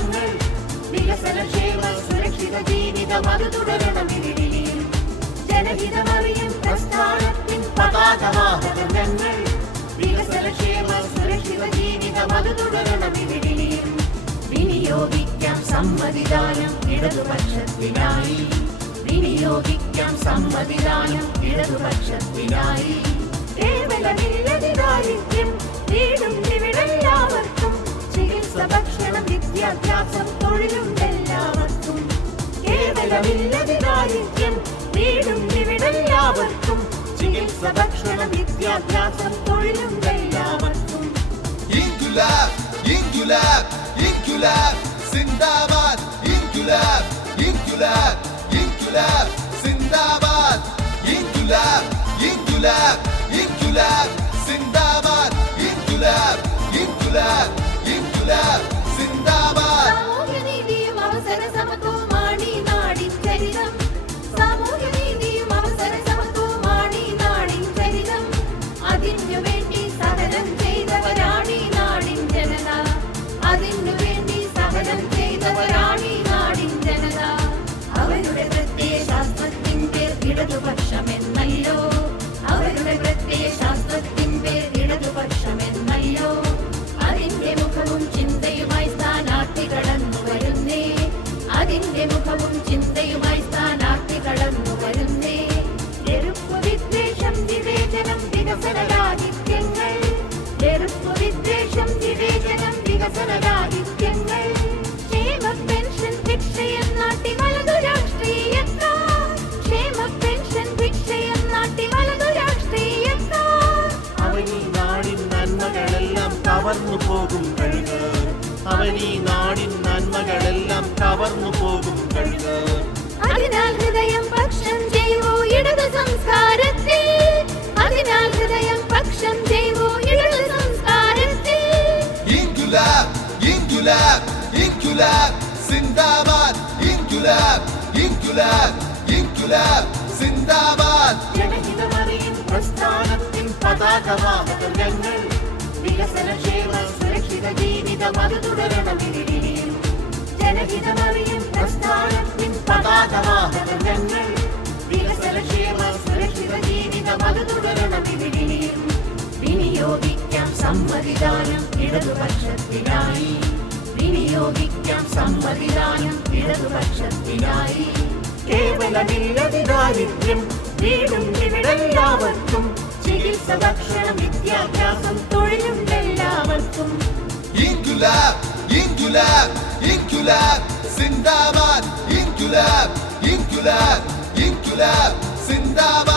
സാധനങ്ങൾ വികസനക്ഷേമ സുരക്ഷിത ജീവിതം അത് തുടരണം ഇവിടെയും ജനഹിതമറിയും പ്രസ്ഥാനത്തിൻ പതാകവാഹകർ ഞങ്ങൾ വികസനക്ഷേമ സുരക്ഷിത ജീവിതം അത് തുടരണം ഇവിടെയും വിനിയോഗിക്കാം സമ്മതിദാനം ഇടതുപക്ഷത്തിനായി വിനിയോഗിക്കാം സമ്മതിദാനം ഇടതുപക്ഷത്തിനായി കേവലമില്ലതിദാരിദ്ര്യം വീടും ഇവിടെല്ലാവർക്കും ചികിത്സ ഭക്ഷണം വിദ്യാഭ്യാസം തൊഴിലും എല്ലാവർക്കും കേവലമില്ലതിദാരിദ്ര്യം വീടും ഇവിടെല്ലാവർക്കും ചികിത്സ ഭക്ഷണം വിദ്യാഭ്യാസം തൊഴിലും എല്ലാവർക്കും ഇൻകുലാബ് ഇൻകുലാബ് ഇൻകുലാബ് സിന്ദാബാദ് ഇൻകുലാബ് ഇൻകുലാബ് ഇൻകുലാബ് സിന്ദാബാദ് ഇൻകുലാബ് ഇൻകുലാബ് ഇൻകുലാബ് സിന്ദാബാദ് ഇൻകുലാബ് ഇൻകുലാബ് ഇൻകുലാബ് സിന്ദാബാദ് സാമൂഹ്യനീതിയും അവസര സമത്വവുമാണ് ഈ നാടിൻ ചരിതം സാമൂഹ്യനീതിയും അവസര സമത്വവുമാണ് ഈ നാടിൻ ചരിതം അതിനു വേണ്ടി സഹനം ചെയ്തവരാണ് ഈ നാടിൻ ജനത അതിനു വേണ്ടി സഹനം ചെയ്തവരാണ് ഈ നാടിൻ ജനത അവരുടെ പ്രത്യയശാസ്ത്രത്തിൻ പേർ ഇടതുപക്ഷമെന്നല്ലോ അവരുടെ പ്രത്യയശാസ്ത്രത്തിൻ പേർ ഇടതുപക്ഷമെന്നല്ലോ അതിന്റെ മുഖവും ചിന്തയുമായി സ്ഥാനാർത്ഥി കടന്നു വരുന്നേ അതിന്റെ മുഖവും ചിന്തയുമായി സ്ഥാനാർത്ഥി കടന്നു വരുന്നേ വെറുപ്പ് വിദ്വേഷം വിവേചനം വികസന രാഹിത്യങ്ങൾ വെറുപ്പ് വിദ്വേഷം വിവേചനം വികസന രാഹിത്യങ്ങൾ ക്ഷേമ പെൻഷൻ ഭിക്ഷയം നാട്ടി വലതു രാഷ്ട്രീയക്കാർ ക്ഷേമ പെൻഷൻ ഭിക്ഷയം നാട്ടി വലതു രാഷ്ട്രീയക്കാർ അവനീ നാടിൻ നന്മകളെല്ലാം കവർന്നു പോകും കഴുകർ അവനീ നാടിൻ നന്മകളെല്ലാം കവർന്നു പോകും കഴുകർ അതിനാൽ ഹൃദയം പക്ഷം ചെയ്വോ ഇടതു സംസ്കാരത്തിൽ അതിനാൽ ഹൃദയം പക്ഷം ചെയ്വോ ഇടതു സംസ്കാരത്തിൽ ഇൻകുലാബ് ഇൻകുലാബ് ഇൻകുലാബ് സിന്ദാബാദ് ഇൻകുലാബ് ഇൻകുലാബ് ഇൻകുലാബ് സിന്ദാബാദ് ജനഹിതമറിയും പ്രസ്ഥാനത്തിൻ പതാകവാഹകർ ഞങ്ങൾ വികസനക്ഷേമ സുരക്ഷിത ജീവിതം അത് തുടരണം ഇവിടെയും ജനഹിതമറിയും പ്രസ്ഥാനത്തിൻ പതാകവാഹകർ ഞങ്ങൾ വികസനക്ഷേമ സുരക്ഷിത ജീവിതം അത് തുടരണം ഇവിടെയും വിനിയോഗിക്കാം സമ്മതിദാനം ഇടതുപക്ഷത്തിനായി വിനിയോഗിക്കാം സമ്മതിദാനം ഇടതുപക്ഷത്തിനായി കേവലമില്ലതിദാരിദ്ര്യം വീടും ഇവിടെല്ലാവർക്കും ചികിത്സ ഭക്ഷണം വിദ്യാഭ്യാസം തൊഴിലും എല്ലാവർക്കും ഇൻകുലാബ് ഇൻകുലാബ് ഇൻകുലാബ് സിന്ദാബാദ് ഇൻകുലാബ് ഇൻകുലാബ് ഇൻകുലാബ് സിന്ദാബാദ്